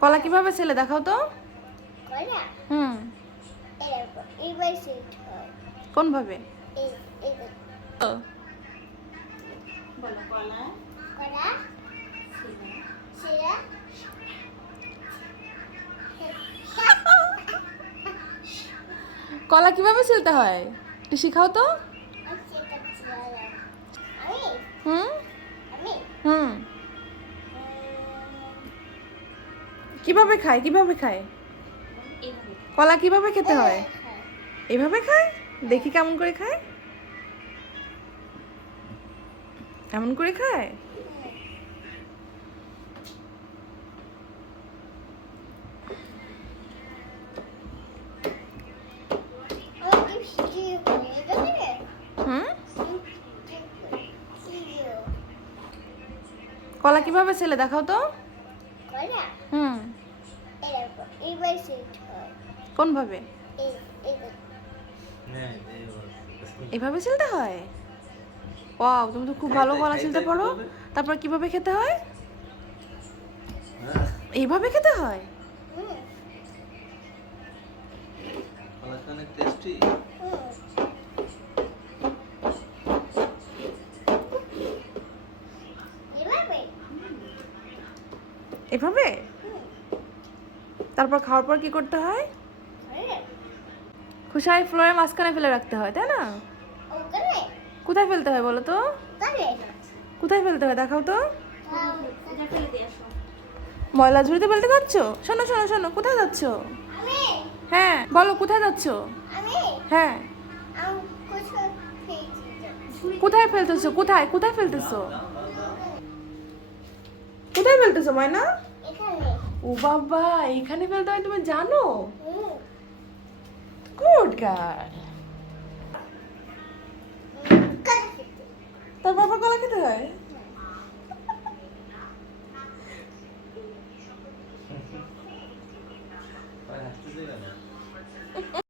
কলা কীভাবে ছেলে? দেখাও তো। হুম। কোন ভাবে এই এই কলা? কীভাবে ছিলতে হয়? একটু শিখাও তো। হুম? কীভাবে খায়? কীভাবে খায়? কলা কীভাবে খেতে হয়? এভাবে খায়? দেখি কেমন করে খায়। এমন করে খায়? কলা কীভাবে ছেলে? দেখাও তো। হুম। এরকম এবার সেট হয়। কোন ভাবে এই এই এভাবে ছিলতে হয়? ওয়াও তুমি তো খুব ভালো কলা ছিলতে পারো। তারপর কীভাবে খেতে হয়? এইভাবে খেতে হয়? টেস্টি হুম এভাবে এভাবে? তারপর খাওয়ার পর কি করতে হয়? খুশাই ফ্লোরের মাঝখানে ফেলে রাখতে হয়, তাই না? কোথায় ফেলতে হয় বলো তো? কোথায় ফেলতে হয় দেখাও তো। ময়লা ঝুড়িতে ফেলতে যাচ্ছ? শোনো শোনো শোনো, কোথায় যাচ্ছ? হ্যাঁ বলো কোথায় যাচ্ছ? হ্যাঁ। কোথায় ফেলতেছো? কোথায় কোথায় ফেলতেছো? কোথায় ফেলতেছো ময়না? ও বাবা এখানে ফেলতে হয় তুমি জানো? গুড গার্ল তার বাবা কলা খেতে হয়?